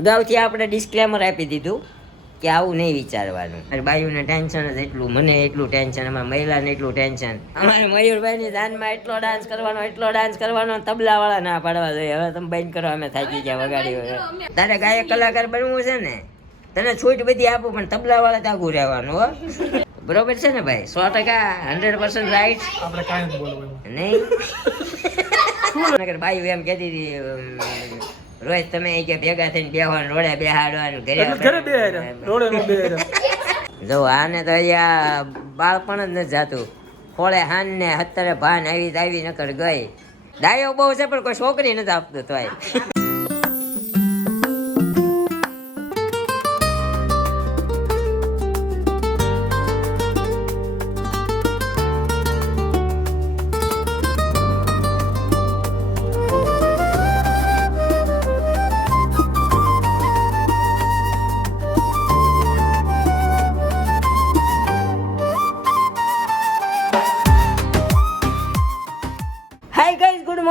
અગાઉથી આપણે ડિસ્ક્લેમર આપી દીધું કે આવું નહીં વિચારવાનું. બાયુને ટેન્શન જ એટલું, મને એટલું ટેન્શન, અમારા મહિલાને એટલું ટેન્શન. અમારે મયુરભાઈની દાનમાં એટલો ડાન્સ કરવાનો, તબલાવાળા ના પાડવા જોઈએ. હવે તમે બંધ કરો, અમે થાકી ગયા વગાડી. તારે ગાયક કલાકાર બનવું છે ને, તને છૂટ બધી આપું, પણ તબલાવાળા તાગું રહેવાનું હો. બરોબર છે ને ભાઈ? 100% 100% રાઈટ. આપણે કાંઈ નહીં. બાયુ એમ કહેતી હતી, રોજ તમે કે ભેગા થઈને બેહવાનું, રોડે બેહાડવાનું, જો આને તો અહીંયા બાળપણ જ નથી જાતું. ખોળે હાન ને અત્યારે ભાન આવી નકર ગઈ. ડાયો બહુ છે પણ કોઈ છોકરી નથી આપતું તોય.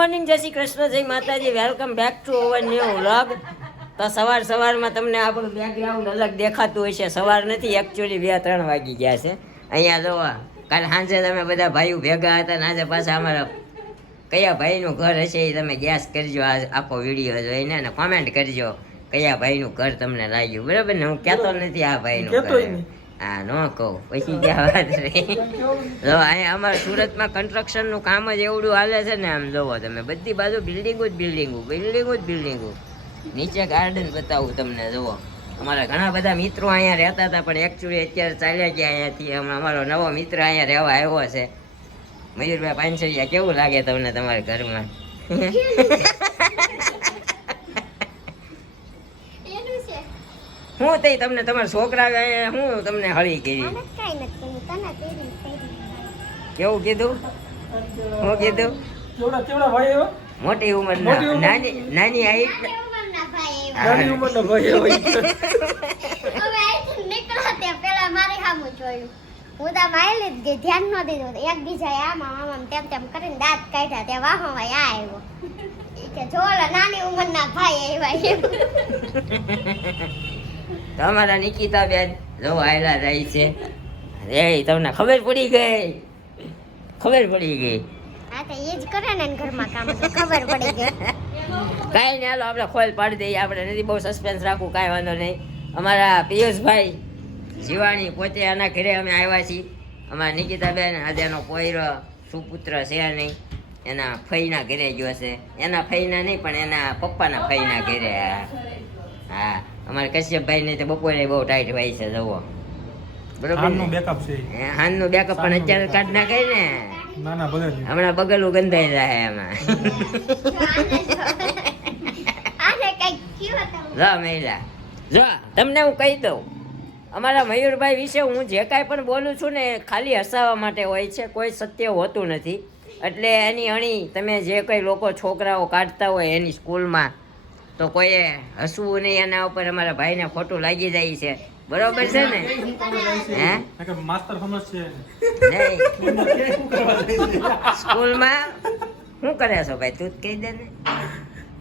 મોર્નિંગ, જય શ્રી કૃષ્ણ, જય માતાજી, welcome back to our new vlog. તો સવારમાં તમને આપણું બેકગ્રાઉન્ડ અલગ દેખાતું હોય છે. સવાર નથી, એકચ્યુઅલી 2-3 વાગી ગયા છે. અહીંયા જોવા કાલે સાંજે તમે બધા ભાઈઓ ભેગા હતા ને આજે પાછા અમારા કયા ભાઈનું ઘર હશે એ તમે ગેસ કરજો. આ આખો વિડીયો જોઈને ને કોમેન્ટ કરજો કયા ભાઈનું ઘર તમને લાગ્યું. બરાબર ને? હું કહેતો નથી આ ભાઈનું ઘર. હા, ન કહું પછી ક્યાં વાત રહી. જો અહીંયા અમારા સુરતમાં કન્સ્ટ્રક્શનનું કામ જ એવડું હાલે છે ને, આમ જોવો તમે બધી બાજુ બિલ્ડિંગો જ બિલ્ડિંગો. નીચે ગાર્ડન બતાવું તમને. જુઓ અમારા ઘણા બધા મિત્રો અહીંયા રહેતા હતા, પણ એકચ્યુઅલી અત્યારે ચાલ્યા ગયા અહીંયાથી. અમારો નવો મિત્ર અહીંયા રહેવા આવ્યો છે, મયુરભાઈ પાનસરિયા. કેવું લાગે તમને તમારા ઘરમાં? હું તઈ તમને તમારા છોકરા હું તમને હળી કરી? કેવું કીધું? હું કીધું? મોટી ઉંમરના નાની હાઈટ. હું તો માયલી જ ધ્યાન ન દીધું. એકબીજા આમ તેમ કરીને દાંત કાઢ્યા, ત્યાં વાહો ભાઈ આ આવ્યો કે જોલા નાની ઉંમરના ભાઈ આવ્યા. તમારા નિકિતા બેન જો આયલા જાય છે. એ તમને ખબર પડી ગઈ? હા તો એ જ કરે ને ઘરમાં કામ, તો ખબર પડી ગઈ. કાંઈ નહીં, હાલો આપણે ખોલ પાડી દઈએ. આપણે નથી બહુ સસ્પેન્સ રાખવું, કાંઈ વાંધો નહીં. અમારા પિયુષભાઈ જીવાણી પોતે આના ઘરે અમે આવ્યા છીએ. અમારા નિકિતા બેન આજે એનો પોયરો સુપુત્ર છે નહીં, એના ફઈના ઘરે ગયો છે. એના ફઈના નહીં પણ એના પપ્પાના ફઈના ઘરે. હા, અમારે કશ્યપભાઈ ને તો બપોરે બહુ ટાઈટ હોય છે. જવો બરોબર, હાનનું બેકઅપ પણ અત્યારે કાઢ નાખાય ને. હમણાં બગલું ગંધાઈ જાય એમાં. જો મહિલા, જો તમને હું કહી દઉં, અમારા મયુરભાઈ વિશે હું જે કાંઈ પણ બોલું છું ને ખાલી હસાવવા માટે હોય છે, કોઈ સત્ય હોતું નથી. એટલે એની અણી તમે જે કંઈ લોકો છોકરાઓ કાઢતા હોય એની સ્કૂલમાં, તો કોઈએ હસવું નહીં. એના ઉપર અમારા ભાઈને ખોટું લાગી જાય છે. બરોબર છે ને? હે સ્કૂલમાં શું કરે છો ભાઈ? તું જ કહી દે ને.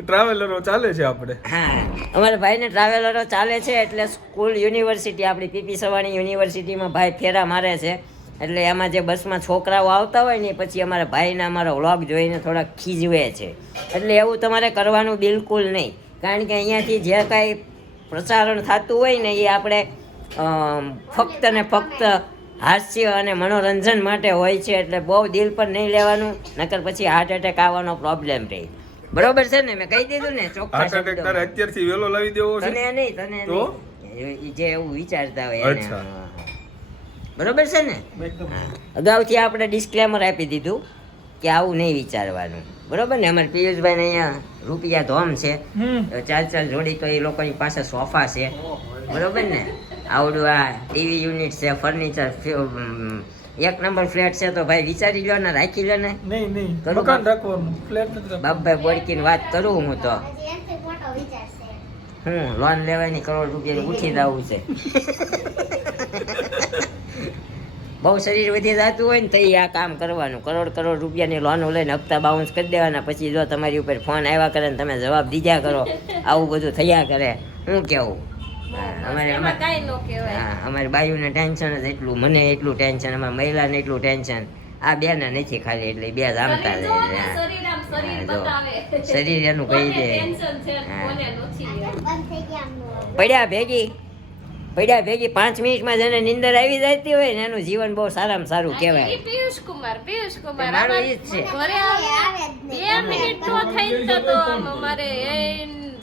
ટ્રાવેલરો ચાલે છે આપણે. હા, અમારા ભાઈને ટ્રાવેલરો ચાલે છે. એટલે સ્કૂલ યુનિવર્સિટી, આપણી પીપી સવાણી યુનિવર્સિટીમાં ભાઈ ફેરા મારે છે. એટલે એમાં જે બસમાં છોકરાઓ આવતા હોય ને પછી અમારા ભાઈને અમારો વ્લોગ જોઈને થોડાક ખીજવે છે. એટલે એવું તમારે કરવાનું બિલકુલ નહીં, કારણ કે અહીંયાથી જે કાંઈ પ્રસારણ થતું હોય ને એ આપણે ફક્ત ને ફક્ત હાસ્ય અને મનોરંજન માટે હોય છે. એટલે બહુ દિલ પર નહીં લેવાનું, નકર પછી હાર્ટ એટેક આવવાનો પ્રોબ્લેમ રહે. બરોબર છે ને? મેં કહી દીધું ને ચોખ્ખા શબ્દો. અત્યારથી વેલો લાવી દેવો છે. તને નહીં જે એવું વિચારતા હોય એને. બરોબર છે ને? અગાઉથી આપણે ડિસ્ક્લેમર આપી દીધું કે આવું નહીં વિચારવાનું. બરોબર ને? અમારે પિયુષભાઈ ને અહીંયા રૂપિયા ધોમ છે, 4 જોડી તો એ લોકોની પાસે સોફા છે. બરોબર ને? આવડું આ ટીવી યુનિટ છે, ફર્નિચર, 1 નંબર ફ્લેટ છે. તો ભાઈ વિચારી લો ને, રાખી લો ને. બાપભાઈ બોડકીની વાત કરું હું તો લોન લેવાની કરોડ રૂપિયા ઉઠી જવું છે. બહુ શરીર વધી જતું હોય ને તો આ કામ કરવાનું. કરોડ રૂપિયાની લોન લઈને હપ્તા બાઉન્સ કરી દેવાના. પછી જો તમારી ઉપર ફોન આવ્યા કરે ને તમે જવાબ દીધા કરો, આવું બધું થયા કરે હું કેવું એમાં કાંઈ ન કહેવાય. અમારી બાયુને ટેન્શન જ એટલું, મને એટલું ટેન્શન, અમારી મહિલાને એટલું ટેન્શન, આ બેને નથી ખાલી, એટલે બે જામતા શરીર જોવો ને, શરીર આમ શરીર બતાવે. શરીર એનું કહી કોને દે ટેન્શન છે ને કોને નથી. બંધ થઈ ગયા આમનું. પડ્યા ભેગી 5 મિનિટમાં જેને નીંદર આવી જતી હોય ને એનું જીવન બહુ સારામાં સારું કહેવાય. ઈ પિયુષ કુમાર મારો ઈ જ છે. ઘરે આવે જ નહીં. 2 મિનિટ નો થઈ તો આમ અમારે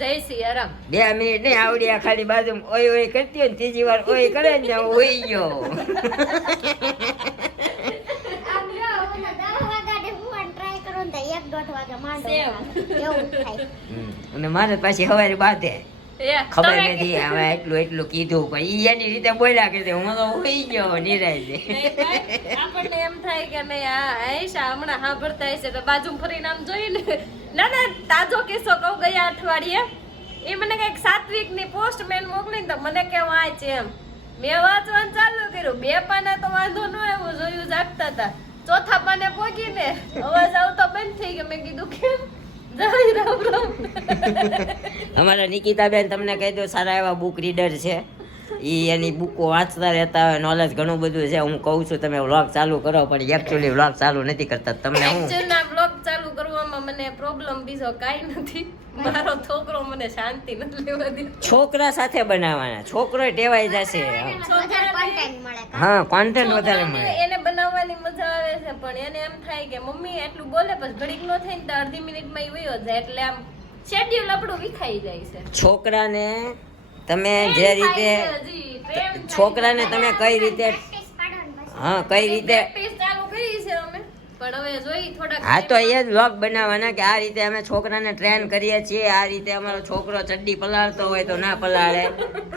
જયસી આરામ. 2 મિનિટ નહીં આવડી, આ ખાલી બાજુ ઓય ઓય કરતી હોય ને ત્રીજી વાર ઓય કરે ને હું હોઈ ગયો. આમ જો, ઓલા 10 વાગ્યાને હું try કરું ને તો 1-1.5 વાગે માંડો Same. થાય. એવું થાય. અને મારે પાછી હવારે બાતે એ ખબર તમે નથી હવે એટલું કીધું પણ ઈ એની રીતે બોલ્યા કે હું તો હોઈ ગયો નિરાય નહીં ભાઈ, આપણને એમ થાય કે નહીં આ આયશા હમણાં સાંભળતા હશે તો બાજુમાં ફરીને આમ જોઈને ના તાજો કિસ્સો કહું. ગયા અઠવાડિયે એ મને કંઈક સાત્વિકની પોસ્ટ મેન મોકલીને તો મને કે વાંચ એમ. મેં વાંચવાનું ચાલુ કર્યું, 2 પાના તો વાંધો ન આવ્યો, જોયું જાગતા હતા. ચોથા પાને પહોંચીને અવાજ આવતો બંધ થઈ ગયો. મેં કીધું કેમ? જય રામ રામ. અમારા નિકિતાબેન તમને કહી દો સારા એવા બુક રીડર છે, ઈ એની બુકો વાંચતા રહેતા હોય, નોલેજ ઘણું બધું છે. હું કહું છું તમે વ્લોગ ચાલુ કરો પણ એકચ્યુઅલી વ્લોગ ચાલુ નથી કરતા. તમને હું એકચ્યુઅલના બ્લોગ ચાલુ કરવામાં મને પ્રોબ્લેમ બીજો કાંઈ નથી. મારો છોકરો મને શાંતિ નથી લેવા દે. છોકરા સાથે બનાવવાના, છોકરો ટેવાઈ જશે. વધારે content મળે. હા કોન્ટેન્ટ વધારે મળે. છોકરાને એને બનાવવાની મજા આવે છે પણ એને એમ થાય કે મમ્મી એટલું બોલે પછી ઘડીક નો થાય ને તો અડધી મિનિટમાં ઈ વયો જાય એટલે આમ શેડ્યુલ આપણું વિખાઈ જાય છે. છોકરાને તમે જે રીતે છોકરાને તમે કઈ રીતે Practice પાડો ને બસ. હા કઈ રીતે પ્રેક્ટિસ ચાલુ કરી છે અમે પણ હવે જોઈ થોડાક હા તો એ જ વ્લોગ બનાવવાના કે આ રીતે અમે છોકરાને ટ્રેન કરીએ છીએ, આ રીતે અમારો છોકરો ચડ્ડી પલાળતો હોય તો ના પલાળે,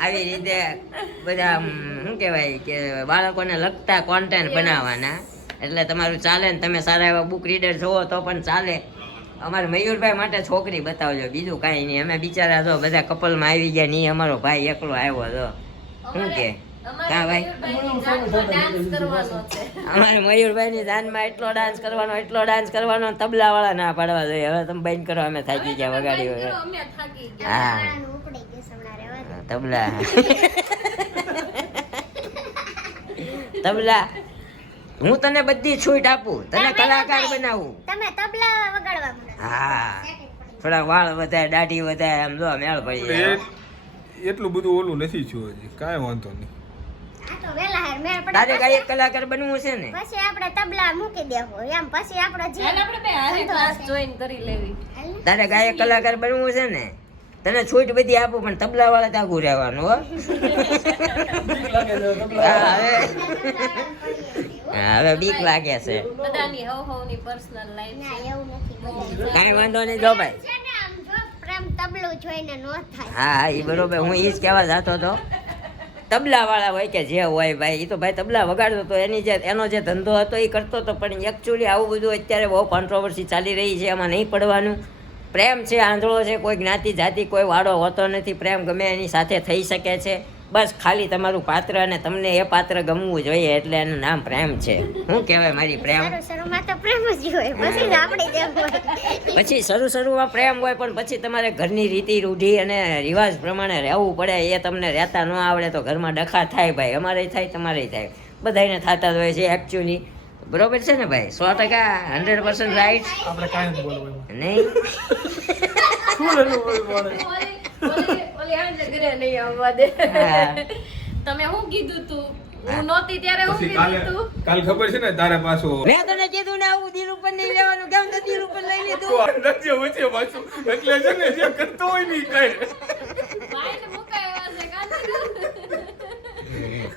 આવી રીતે બધા શું કહેવાય કે બાળકોને લગતા કોન્ટેન્ટ બનાવવાના. એટલે તમારું ચાલે ને તમે સારા એવા બુક રીડર જોવો તો પણ ચાલે. અમારે મયુરભાઈ માટે છોકરી બતાવજો, બીજું કાંઈ નહીં. અમે બિચારા જો બધા કપલમાં આવી ગયા નહીં, અમારો ભાઈ એકલો આવ્યો હતો. શું કે કા ભાઈ ડાન્સ કરવાનો છે. અમારે મયુરભાઈની જાનમાં એટલો ડાન્સ કરવાનો તબલા વાળા ના પાડવા જોઈએ. હવે તમે બંધ કરો, અમે થાકી ગયા વગાડી વગાડી. અમે થાકી ગયા. હા વાળાનું ઉપડી ગયું છે હમણાં રહેવા દો. તબલા હું તને બધી છૂટ આપું, તને કલાકાર બનાવું. તમે તબલા વગાડવા માંડો. હા થોડા વાળ વધારે, દાઢી વધારે, આમ જો મેળ પડી જાય. એટલું બધું ઓલું નથી થયું હજી, કાંઈ વાંધો નહીં. આ તો વેલા હાર મેળ પડે. તારે ગાયક કલાકાર બનવું છે ને? પછી આપણે તબલા મૂકી દેવું એમ. પછી આપણો હાલ જીવ આપણે બે હારે ક્લાસ જોઈન કરી લેવી. તારે ગાયક કલાકાર બનવું છે ને? તને છૂટ બધી આપું પણ તબલા વાળા તાગું રહેવાનું હો. હા, હવે બીક લાગે છે. બધાની હવની પર્સનલ લાઈફ ના એવું નથી બધા. કાંઈ વાંધો નહીં જો ભાઈ. છે ને આમ જો પ્રેમ તબલું જોઈને નો થાય. હા એ બરોબર, હું એ જ કહેવા જતો હતો. તબલા વાળા હોય કે જે હોય ભાઈ, એ તો ભાઈ તબલા વગાડતો હતો, એનો જે ધંધો હતો એ કરતો હતો. પણ એકચ્યુઅલી આવું બધું અત્યારે બહુ કોન્ટ્રોવર્સી ચાલી રહી છે, એમાં નહીં પડવાનું. પ્રેમ છે, આંધળો છે, કોઈ જ્ઞાતિ જાતિ કોઈ વાળો હોતો નથી. પ્રેમ ગમે એની સાથે થઈ શકે છે. બસ ખાલી તમારું પાત્ર અને તમને એ પાત્ર ગમવું જોઈએ એટલે એનું નામ પ્રેમ છે. શું કહેવાય મારી પ્રેમ? શરૂમાં તો પ્રેમ જ હોય, પછી જ આપણે જેમ હોય. પછી શરૂમાં પ્રેમ હોય પણ પછી તમારે ઘરની રીતિ રૂઢી અને રિવાજ પ્રમાણે રહેવું પડે. એ તમને રહેતા ન આવડે તો ઘરમાં ડખા થાય ભાઈ. અમારે થાય, તમારે થાય, બધાને થતા જ હોય છે એકચ્યુઅલી. બરોબર છે ને ભાઈ? 100% 100% રાઈટ. આપણે કાંઈ નથી બોલવું નહીં ઓલી આંજે ઘરે નહીં આવવા દે. હા. તમે શું કીધું તું? હું નહોતી ત્યારે શું પછી કીધું તું? કાલ ખબર છે ને તારે પાછો મેં તને કીધું ને આવું દિલ ઉપર નહીં લેવાનું, કેમ તો દિલ ઉપર લઈ લીધું? તો અંદાજે વચ્ચે પાછું એટલે છે ને જે કરતો હોય ને ઈ કાંઈ. ભાઈને મુકાયા છે કાંઈ.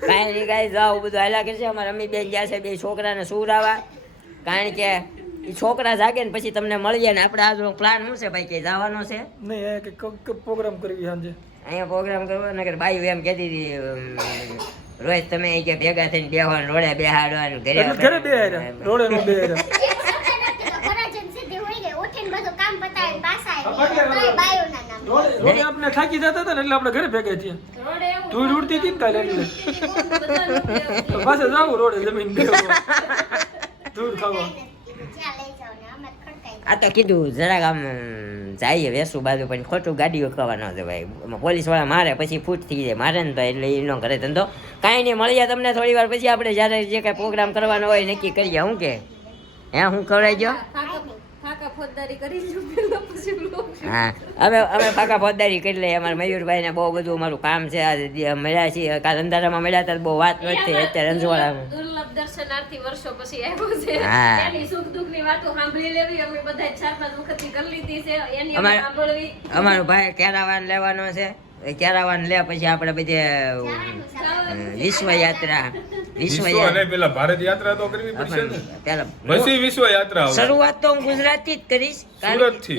કાંઈ નહીં કાંઈ જાવ બધું હાલ્યા કરશે. અમારા અમ્મી બેન ગયા છે બે છોકરાને સુવડાવવા, કારણ કે એ છોકરા જાગે ને પછી તમને મળીએ ને. આપણે આજનો પ્લાન શું છે ભાઈ? કે જવાનો છે નહીં કે પ્રોગ્રામ કરવી સાંજે અહીંયા પ્રોગ્રામ કરવો ને? કે બાયું એમ કહેતી હતી રોજ તમે ઈ કે ભેગા થઈને બેહવાનું, રોડે બેહાડવાનું, ઘરે બે રોડે નો બે એક સાથે નથી તો ઘરે જઈને સીધી હોઈ ગઈ. ઉઠીને બધું કામ પતાવીને પાછા આવી. તોય બાયુના નામ. રોડે આપણે થાકી જતા હતા ને એટલે આપણે ઘરે ભેગા થયા. રોડે એવું ધૂળ ઉડતી હતી ને કાલે એટલે બધા લોકો તો પાછા જાવું રોડે જમીન ધૂળ ખાવા. જ્યાં લઈ જાઓ ને અમે ખડકાઈ આ તો કીધું જરાક આમ જઈએ વેસુ બાજુ પણ ખોટું ગાડીઓ કરવા ન જવાય પોલીસ વાળા મારે પછી ફૂટ થઈ જાય મારે ને તો એટલે એનો કરે ધંધો કાંઈ નહીં મળીએ તમને થોડી વાર પછી આપણે જ્યારે જે કાંઈ પ્રોગ્રામ કરવાનો હોય નક્કી કરીએ શું કે હે હું ખવડાવી ગયો ફાકા ફોજદારી કરી લઉં પેલા પછી vlog shoot. હા અમે ફાકા ફોજદારી કરી લઈએ અમારા મયુરભાઈને બહુ બધું અમારું કામ છે આ મળ્યા છીએ કાલ અંધારામાં મળ્યા હતા બહુ વાત નથી અત્યારે અંજવાળામાં દુર્લભ દર્શનાર્થી વર્ષો પછી આવ્યો છે હા. એની સુખ દુઃખની વાતો સાંભળી લેવી અમે બધા 4-5 વખતથી કરી લીધી છે એની અમે અમાર- સાંભળવી અમારો ભાઈ કેરાવાન લેવાનો છે એ કેરાવાન લે પછી આપણે બધે વિશ્વયાત્રા વિશ્વ અને પેલા ભારત યાત્રા તો કરવી પડશે ને પેલા પછી વિશ્વ યાત્રા આવે શરૂઆત તો હું ગુજરાતથી જ કરીશ સુરત થી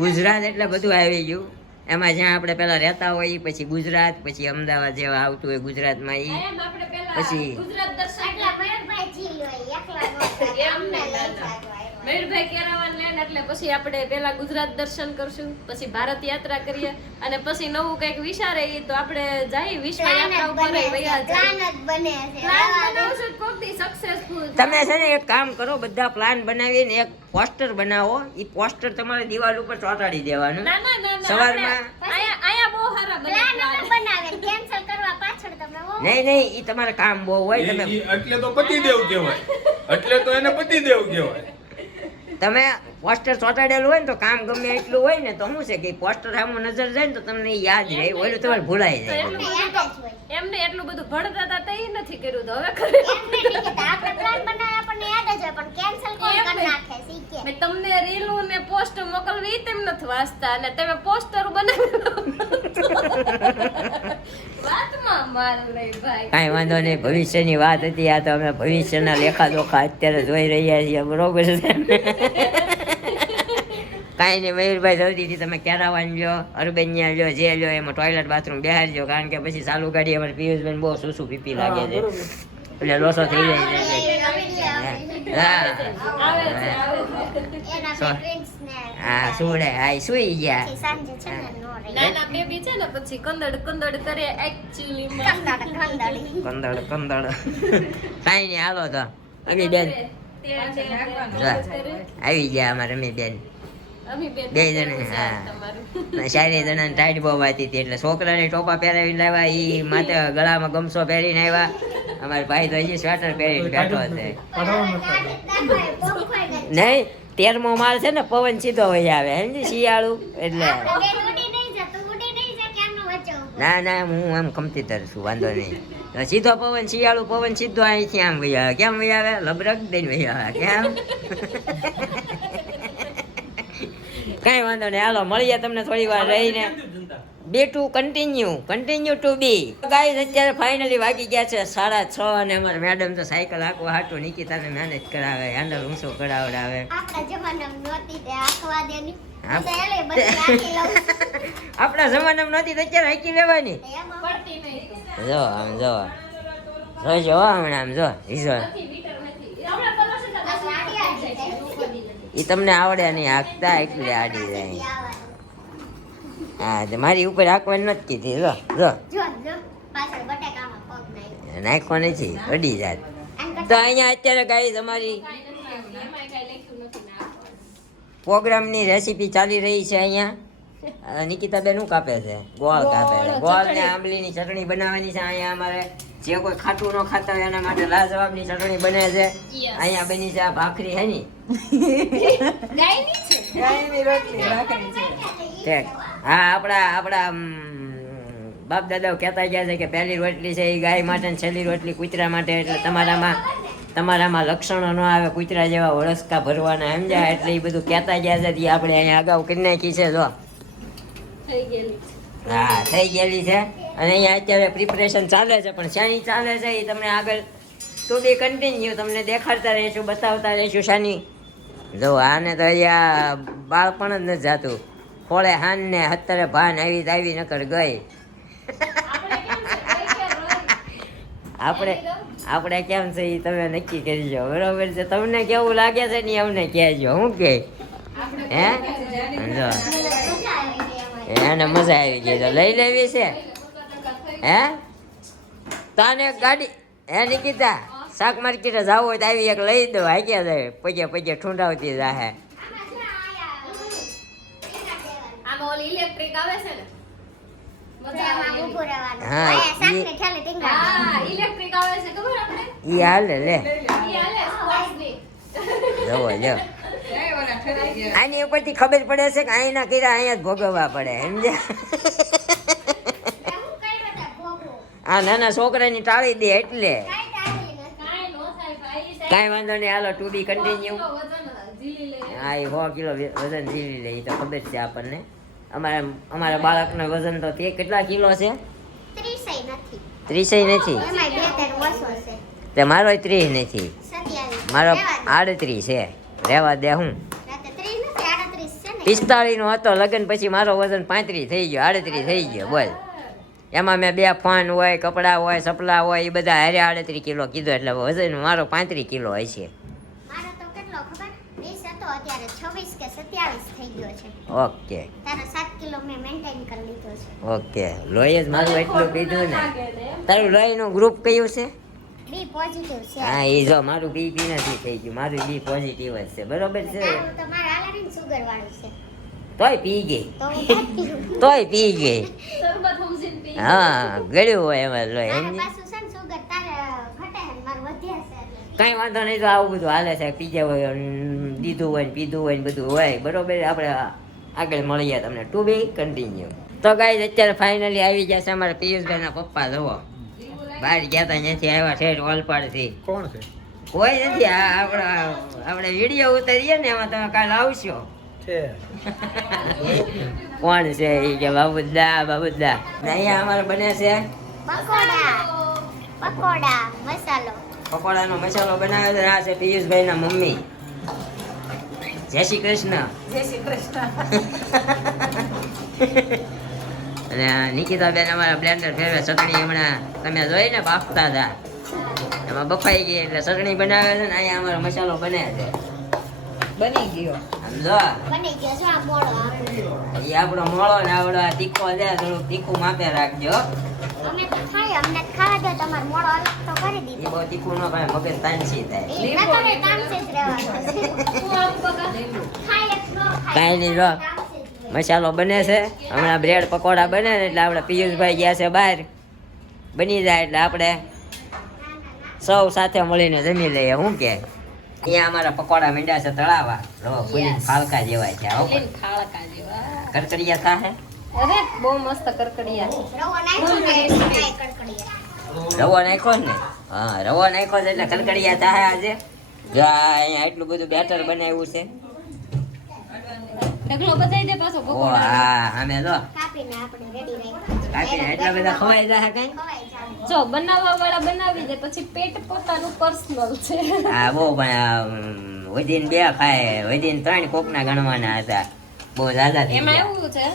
ગુજરાત એટલે બધું આવી ગયું એમાં જ્યાં આપણે પેલા રહેતા હોય પછી ગુજરાત પછી અમદાવાદ જેવા આવતું હોય ગુજરાતમાં ઈ એમ આપણે પેલા પછી ગુજરાત દર્શન એટલા મયુરભાઈ જી હોય એકલા નહોતા. એમ અમને નહીં લઈ દાદા. જતો આવ્યો. મયુરભાઈ કેરાવાન લેન એટલે પછી આપણે પેલા ગુજરાત દર્શન કરશું પછી ભારત યાત્રા કરીએ અને પછી નવું કંઈક વિચારે ઈ તો આપણે જઈ વિશ્વ Plan જ યાત્રા ઉપર બને છે, વયા plan જઈએ. જ બને છે. Plan રહેવા દે. બનાવશું તો કોક દી successful તમે છે ને એક કામ કરો બધા પ્લાન બનાવીને એક પોસ્ટર બનાવો ઈ પોસ્ટર તમારે દિવાલ ઉપર ચોંટાડી દેવાનું ના ના ના ના સવારમાં આપણે આયા બહુ સારા બને Plan plan. અમે બનાવે, cancel કરવા પાછળ તમે હો. નહીં ઈ તમારે કામ બહુ હોય તમે એટલે તો પતિદેવ કહેવાય એટલે તો એને પતિદેવ કહેવાય તમે પોસ્ટર ચોંટાડેલું હોય ને તો કામ ગમે એટલું હોય ને તો શું છે કે પોસ્ટર સામે નજર જાય ને તો તમને ઈ યાદ રહે ઓલું તમારે ભૂલાઈ તો જાય એમનું યાદ બધું જ હોય. તો- એમને એટલું બધું ભણતા હતા તો ઈ નથી કર્યું તો હવે કરે એમને નહીં કહેતા. આપણે plan બનાવે આપણને યાદ જ હોય, પણ cancel કોણ એમ કરી નહીં. નાખે, શીખે. મેં તમને રીલું ને પોસ્ટ મોકલવી ઈ તેમ નથી વાંચતા અને તમે પોસ્ટર બનાવી વાતમાં માલ નહીં ભાઈ કાંઈ વાંધો નહીં ભવિષ્યની વાત હતી આ તો અમે ભવિષ્યના લેખા જોખા અત્યારે જોઈ રહ્યા છીએ બરોબર છે કાંઈ નહીં મયુરભાઈ જલ્દીથી તમે કેરાવાન લ્યો અરબેનિયા લ્યો જે લ્યો એમાં ટોયલેટ બાથરૂમ બેહાડજો કારણ કે પછી ચાલુ ગાડી અમારે પિયુષભાઈ બહુ સૂસું પીપી લાગે છે એટલે લોસો થઈ જાય છે હા આવે છે આવે છે એના સો. બે twins ને હા સુડે હા સુઈ ગયા પછી સાંજે છે ને નો રહે. નાના બેબી છે ને પછી કંદડ કરે એકચ્યુઅલી માં કંદડી. કંદડ કાંઈ નહીં હાલો તો અમી બેન આવી ગયા અમારે અમી બેન બે જણા હા શાયરી જણા ટાઈટ બહુ વાતી હતી એટલે છોકરાને ટોપા પહેરાવીને લાવ્યા ઈ માથે ગળામાં ગમછો પહેરીને આવ્યા અમારા ભાઈ તો હજી સ્વેટર પહેરીને બેઠો છે નહીં 13મો માળ છે ને પવન સીધો વહી આવે સમજી શિયાળું એટલે ના હું આમ કમતીતર છું વાંધો નહીં તો સીધો પવન શિયાળું પવન સીધો અહીંથી આમ વહી આવે કેમ વહી આવે લબરક દઈને વહી આવે કેમ કાંઈ વાંધો નહીં હાલો મળીએ તમને થોડી વાર રહીને બે to continue to be guys અત્યારે ફાઇનલી વાગી ગયા છે 6:30 અને અમારે મેડમ તો સાયકલ હાંકવા હાટું નિકિતાને મહેનત કરાવે હેન્ડલ ઊંચો કરાવડાવે આપણા જમાનામાં નહોતી તો અત્યારે હાંકી લેવાની પડતી નહીં જો આમ જો જોઈજો હો હમણાં આમ જો હીજો એ તમને આવડે નહીં હાંકતા એટલે આડી જાય હા તો મારી ઉપર હાંકવાની નથી કીધી જો જો નાખો નથી અડી જાત તો અહીંયા અત્યારે ગાઈ તમારી પ્રોગ્રામની રેસીપી ચાલી રહી છે અહીંયા નિકિતા બેન શું કાપે છે ગોળ કાપે છે ગોળ ને આંબલીની ચટણી બનાવવાની છે અહીંયા અમારે જે કોઈ ખાટું ન ખાતા હોય એના માટે લાજવાબની ચટણી બને છે અહીંયા બની છે આ ભાખરી હે ની ઠીક. હા આપણા બાપ દાદાઓ કહેતા ગયા છે કે પહેલી રોટલી છે એ ગાય માટે ને છેલ્લી રોટલી કૂતરા માટે એટલે તમારામાં લક્ષણો ન આવે કૂતરા જેવા વળસકા ભરવાના સમજ્યા એટલે એ બધું કહેતા ગયા છે તે આપણે અહીંયા અગાઉ કરી નાખી છે જો થઈ ગયેલી હા થઈ ગયેલી છે અને અહીંયા અત્યારે પ્રિપરેશન ચાલે છે પણ શાની ચાલે છે એ તમને આગળ ટુ બી કન્ટિન્યુ તમને દેખાડતા રહીશું બતાવતા રહીશું શાની જો આને તો અહીંયા બાળપણ જ નથી જાતું ખોળે હાન ને અત્યારે ભાન આવી નકર ગઈ આપણે કેમ છે એ તમે નક્કી કરજો બરોબર છે તમને કેવું લાગે છે ને અમને કહેજો હું કે હે જો એને મજા આવી ગઈ તો લઈ લેવી છે હે તને ગાડી હે નિકિતા શાક માર્કેટે જવું હોય તો આવી એક લઈ દો હાક્યા જાય પગે પગે ઠુંડાવતી જાહે આમાં ઓલી ઇલેક્ટ્રિક આવે છે ને મજા આમાં આવે ઊભું રહેવાનું. હા, આયા શાકને ઈ- ઠેલે ટીંગાડવાનું. હા ઇલેક્ટ્રિક આવે છે ખબર આપણે ઈ હાલે લે ઈ હાલે સ્પોર્ટ્સની જવો જો આની ઉપરથી ખબર પડે છે કે અહીંના કીરા અહીંયા જ ભોગવવા પડે સમજ્યા હું કર્યો તો ભોગવો. આ નાના છોકરાની ટાળી દે એટલે કાંઈ ટાળી નથી. કાંઈ નો થાય ભાઈ કાંઈ વાંધો નહીં હાલો ટુ બી કન્ટિન્યુ વજન ઝીલી લે હા એ 100 કિલો વજન ઝીલી લે એ તો ખબર છે આપણને અમારા બાળકનું વજન તો તે કેટલા કિલો છે 30 નથી. 30 નથી એમાંય બે ત્રણ ઓછો છે. તે મારો 30 નથી 27. મારો રહેવા દે. 38 છે રહેવા દે હું રાતે 30 નથી, 38 છે ને. 45 નો હતો લગ્ન પછી મારો વજન 35 થઈ ગયો 38 થઈ ગયો બોલ એમાં મેં 2 ફોન હોય કપડાં હોય સપલા હોય એ બધા હારે 38 કિલો કીધો એટલે વજન મારો 35 કિલો હશે મારો તો કેટલો ખબર 20 હતો, અત્યારે 26 કે 27 થઈ ગયો છે. ઓકે તારો 7 કિલો મેં મેન્ટેન કરી લીધો છે. ઓકે લોહી જ મારું એટલું પીધું ને તારું લોહીનું ગ્રુપ કયું છે બી પોઝિટિવ છે. હા એ જો મારું બીપી નથી થઈ ગયું મારું બી પોઝિટિવ જ છે બરોબર છે તારું તો મારા આલારીન સુગર વાળું છે. તોય પી ગઈ તો હું નથી પીવું. તોય પી ગઈ શરબત સમજીને પી હા ગળ્યું હોય એમાં લોહી મારે સમજી પાછું છે ને સુગર તારે ઘટે ને મારું વધ્યા છે એટલે. કઈ વાંધો નહીં તો આવું બધું હાલે છે પીજે હોય દીધું હોય ને પીધું હોય ને બધું હોય બરોબર આપણે આગળ મળીએ તમને ટુ બી કન્ટિન્યુ તો ગાઈઝ અત્યારે ફાઇનલી આવી ગયા છે અમારા પિયુષભાઈના પપ્પા જુઓ બહાર ગયા હતા ત્યાંથી આવ્યા છે ઓલપાડથી કોણ છે કોઈ નથી આ આપણે વિડીયો ઉતારીએ ને એમાં તમે કાલ આવશો છે કોણ છે એ કે બાબુદા બાબુદા ને અહીંયા અમારે બને છે પકોડા મસાલો. પકોડાનો મસાલો બનાવ્યો છે આ છે પિયુષભાઈના મમ્મી જય શ્રી કૃષ્ણ અને આ નિકિતાબેન અમારા બ્લેન્ડર ફેરવે ચટણી હમણાં તમે જોઈ ને બાફતા હતા એમાં બફાઈ ગઈ એટલે ચટણી બનાવે છે ને અહીંયા અમારો મસાલો બને છે બની ગયો સમજો બની ગયો છે આ મોળો આપણો. એ આપણો મોળો ને આવડો આ તીખો છે થોડુંક તીખું માપે રાખજો અમે તો ખાઈએ, અમને તો ખાવા દો, તમારો મોળો અલગ તો કરી એ દીધો. બહુ તીખું ન ખાય મગજ તાનસી થાય એ નકર એ તામસે જ રહેવાનું છે. ખાય એક નો ખાય. કાંઈ નહીં જો તામસે જ રહેવાનું. મસાલો બને છે હમણાં બ્રેડ પકોડા બને ને એટલે આપણે પિયુષભાઈ ગયા છે બહાર બની જાય એટલે આપણે સૌ સાથે મળીને જમી લઈએ શું કે અહીંયા અમારા પકોડા મીંડા છે તળાવા જો ફૂલીને ફાલકા જેવા છે આવો લીન ખાળકા જેવા કડકડિયા થાહે અરે બહુ મસ્ત કરકડિયા રવો નાખ્યો ને એટલે કાંઈ કડકડિયા. રવો નાખ્યો ને હા રવો નાખ્યો છે એટલે કડકડિયા થાહે આજે જો આ અહીંયા એટલું બધું બેટર બનાવ્યું છે ઢગલો બધાઈ દે પાછો ઓ પકોડા હા આમે જો કાપીને આપણે રેડી રાખ્યું. કાપીને એટલા બધા ખવાઈ જાય કઈ ખવાય જાય. જો બનાવવા વાળા બનાવી દે પછી પેટ પોતાનું પર્સનલ છે હા બહુ પણ વધીને 2 ખાય વધીને 3 કોકના ગણવાના હતા બહુ જ્યાદા થઈ એમાં ગયા એવું છે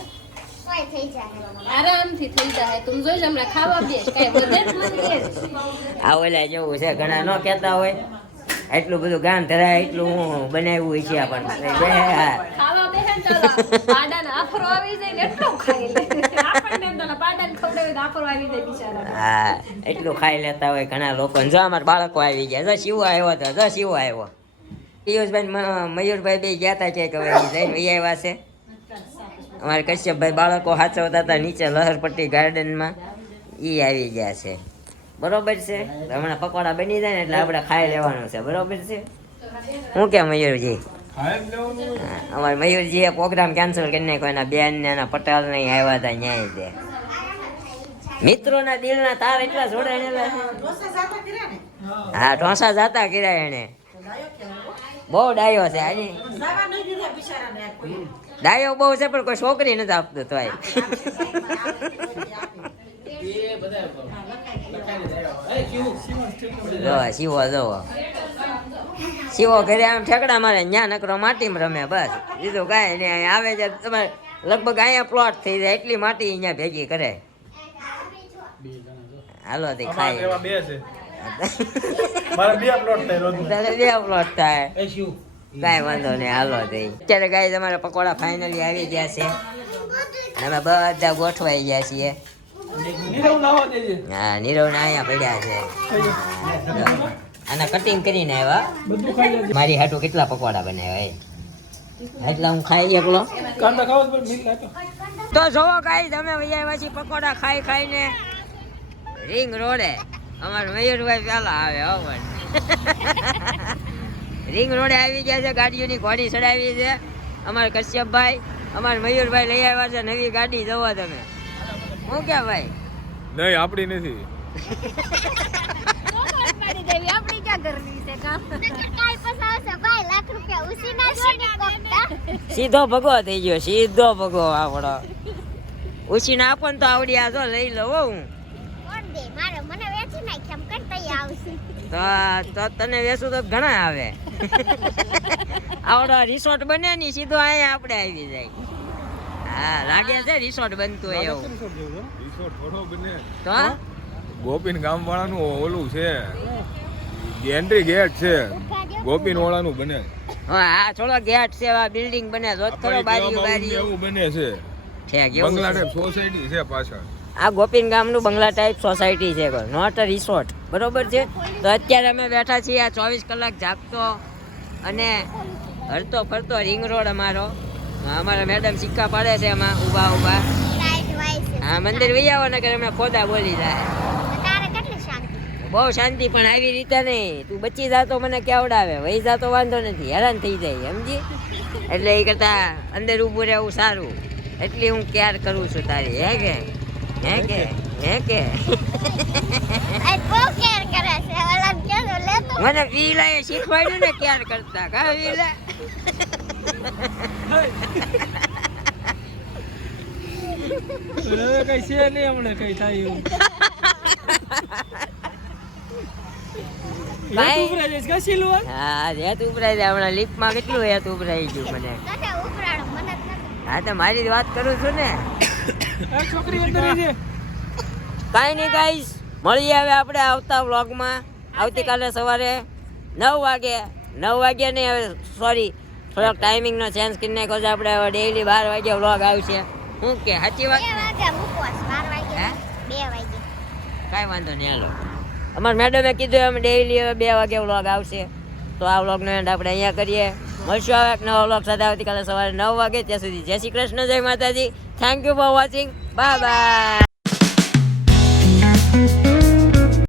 કોઈ થઈ જાય. આરામથી થઈ જાય તું જોઈશ હમણાં ખાવા બેસ કઈ વધે જ નથી એ જ. આ ઓલા જેવું છે ઘણા ન કહેતા હોય એટલું બધું ગામ ધરાય એટલું હું બનાવ્યું હોય છે આપણને ખાવા બેસે ને તો પાડાને આફરો આવી જાય ને એટલું ખાઈ લે આપણને એમ તો પાડાને ખવડાવી તો આફરો આવી જાય બિચારા હા એટલું ખાઈ લેતા હોય ઘણા લોકો જો અમારા બાળકો આવી ગયા જો શિવો આવ્યો હતો જો શિવો આવ્યો પિયુષભાઈ મયુરભાઈ બે ગયા હતા કે હવે જઈને વહી આવ્યા છે અમારે કશ્યપભાઈ બાળકો સાચવતા હતા નીચે લહરપટ્ટી ગાર્ડનમાં એ આવી ગયા છે બરોબર છે હમણાં પકોડા બની જાય ને એટલે આપણે ખાઈ લેવાનું છે બરોબર છે શું કે મયુરજી અમારે મયુરજીએ પ્રોગ્રામ કેન્સલ કરી નાખ્યો એના બેન ને એના પટેલ ને આવ્યા હતા ન્યાય દે મિત્રોના દિલના તાર એટલા જોડાયેલા છે હા ઢોસા જાતા કર્યા એને બહુ ડાયો છે આની ડાયો બહુ છે પણ કોઈ છોકરી નથી આપતું તોય જો શિવો જોવો શિવો ઘરે આમ ઠેકડા મારે ન્યા નકરો માટીમાં રમે બસ બીજું કાંઈ નહીં અહીંયા આવે છે તમારે લગભગ અહીંયા પ્લોટ થઈ જાય એટલી માટી અહીંયા ભેગી કરે હાલો તે ખાઈ એવા બે છે મારા બે પ્લોટ થાય રોજ તારે 2 પ્લોટ થાય કાંઈ વાંધો નહીં હાલો તે અત્યારે ગાય તમારા પકોડા ફાઇનલી આવી ગયા છે અને અમે બધા ગોઠવાઈ ગયા છીએ નીરવ નાવા દેજે હા નીરવ ને અહીંયા પડ્યા છે આના કટિંગ કરીને આવ્યા. બધું ખાઈ લેજે. મારી હાટુ કેટલા પકોડા બનાવ્યા એ એટલા હું ખાઈ એકલો. કાંદા ખાવા જ પણ મિલ લાતો. તો જોવો ગાઈસ અમે વૈયા પછી પકોડા ખાઈ ખાઈને રિંગ રોડે અમાર મયુરભાઈ પેલા આવે હો પણ રિંગ રોડે આવી ગયા છે. ગાડીઓની ઘોડી ચડાવી છે અમાર કશ્યપભાઈ. અમાર મયુરભાઈ લઈ આવ્યા છે નવી ગાડી. જોવો તમે. હું ક્યાં ભાઈ નહીં આપડી નથી. આપણી ક્યાં કરવી છે કામ? કાઈ પસાવશે ભાઈ લાખ રૂપિયા ઉસીના જોડી કોકતા સીધો ભગો થઈ ગયો. સીધો ભગો આપણો ઉછીને આપો ને તો આવડી આ જો લઈ લઉં હો હું. કોણ દે મારે મને વેચી નાખ એમ કરતા આવશે. તો તને વેસું તો ઘણા આવે. આવડો રિસોર્ટ બને ને સીધો અહીંયા આપણે આવી જાય. હા લાગે છે રિસોર્ટ બનતું હોય એવું. રિસોર્ટ થોડો બને. તો ગોપીન ગામ વાળાનું ઓલું છે એન્ટ્રી ગેટ છે. ગોપીન વાળાનું બને. હા થોડો ગેટ છે બિલ્ડિંગ બને જો ખરો બારી બારી એવું બને છે. ઠેક એવું બંગલા છે. ટાઈપ સોસાયટી છે પાછળ. આ ગોપીન ગામનું બંગલા ટાઈપ સોસાયટી છે નોટ અ રિસોર્ટ. બરોબર છે. તો અત્યારે અમે બેઠા છીએ આ 24 કલાક જાગતો અને હરતો ફરતો રિંગ રોડ અમારો. અમારા મેડમ સિક્કા પાડે છે એમાં ઊભા ઊભા. લાઈટ વાય છે. હા મંદિર વહી આવો ને કે અમે ખોદા બોલી જાય. તારે કેટલી શાંતિ. બહુ શાંતિ પણ આવી રીતે નહીં. તું બચી જાતો મને કેવડાવે વહી જાતો વાંધો નથી હેરાન થઈ જાય સમજી. એટલે એ કરતા અંદર ઊભું રહેવું સારું. એટલી હું કેર કરું છું તારી. હે કે આ બહુ કેર કરે છે ઓલા કેલો લેતો મને વીલાએ શીખવાડ્યું ને કેર કરતા કા વીલા. હવે કઈ છે નહીં હમણાં કઈ થાય એવું. ભાઈ. તું ઉભરાઈ જઈશ કા શીલવા? હા રેત ઉભરાઈ જાય હમણાં લીપમાં કેટલું રેત ઉભરાઈ ગયું મને. તને ઉપરાડો મને જ નથી. હા તો મારી જ વાત કરું છું ને. આ છોકરી અંદર છે. કાંઈ નહીં ગાઈસ મળીએ હવે આપણે આવતા વ્લોગમાં. આવતીકાલે સવારે 9 વાગે 9 વાગ્યા નહીં હવે સોરી થોડોક ટાઈમિંગનો ચેન્જ કરી નાખ્યો છે આપણે. હવે ડેઈલી 12 વાગે વ્લોગ આવશે. શું કે સાચી વાત 2 ને? વાગે મૂકવાસ 12 વાગે હે? 2 વાગે કાંઈ વાંધો નહીં હાલો. અમારા મેડમે કીધું એમ ડેઈલી હવે 2 વાગે વ્લોગ આવશે. તો આ વ્લોગનો એન્ડ આપણે અહીંયા કરીએ. મળશું હવે એક નવા વ્લોગ સાથે આવતીકાલે સવારે 9 વાગે. ત્યાં સુધી જય શ્રી કૃષ્ણ, જય માતાજી. Thank you for watching. Bye bye.